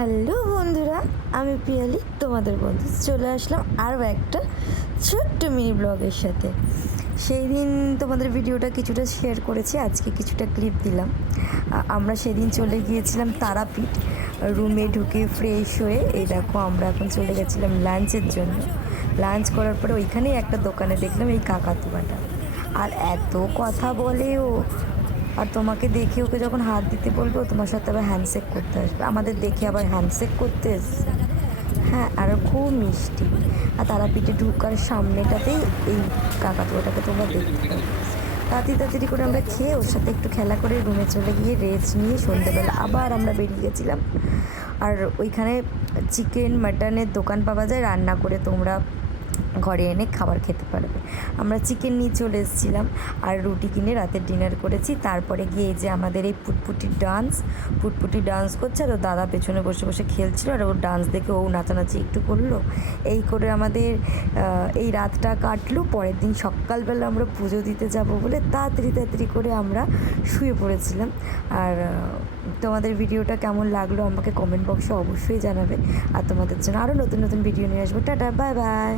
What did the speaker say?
Hello বন্ধুরা, আমি পিয়ালি তোমাদের বন্ধু চলে আসলাম আরও একটা ছোট্ট মিনি ব্লগের সাথে। সেই দিন তোমাদের ভিডিওটা কিছুটা শেয়ার করেছি, আজকে কিছুটা ক্লিপ দিলাম। আমরা সেদিন চলে গিয়েছিলাম তারাপীঠ। রুমে ঢুকে ফ্রেশ হয়ে এই দেখো আমরা এখন চলে গেছিলাম লাঞ্চের জন্য। লাঞ্চ করার পরে ওইখানেই একটা দোকানে দেখলাম এই কাকাতুয়াটা, আর এত কথা বলে ও। আর তোমাকে দেখে ওকে যখন হাত দিতে বলবো তোমার সাথে আবার হ্যান্ডশেক করতে আসবে, আমাদের দেখে আবার হ্যান্ডশেক করতে এসছে। হ্যাঁ, আর খুব মিষ্টি। আর তারাপীঠে ঢুকার সামনেটাতেই এই কাকাতুয়াটাকে তোমরা দেখতে পাবে। তাড়াতাড়ি করে আমরা খেয়ে ওর সাথে একটু খেলা করে রুমে চলে গিয়ে রেস্ট নিয়ে সন্ধ্যেবেলা আবার আমরা বেরিয়ে গেছিলাম। আর ওইখানে চিকেন মাটনের দোকান পাওয়া যায়, রান্না করে তোমরা ঘরে এনে খাবার খেতে পারবে। আমরা চিকেন নিয়ে চলে এসেছিলাম আর রুটি কিনে রাতের ডিনার করেছি। তারপরে গিয়ে এই যে আমাদের এই পুটপুটি ডান্স করছে, আর ও দাদা পেছনে বসে বসে খেলছিল, আর ওর ডান্স দেখে ও নাচানাচি একটু করলো। এই করে আমাদের এই রাতটা কাটলো। পরের দিন সকালবেলা আমরা পুজো দিতে যাব বলে তাড়াতাড়ি করে আমরা শুয়ে পড়েছিলাম। আর তোমাদের ভিডিওটা কেমন লাগলো আমাকে কমেন্ট বক্সে অবশ্যই জানাবে। আর তোমাদের জন্য আরও নতুন ভিডিও নিয়ে আসবো। Tata, bye bye.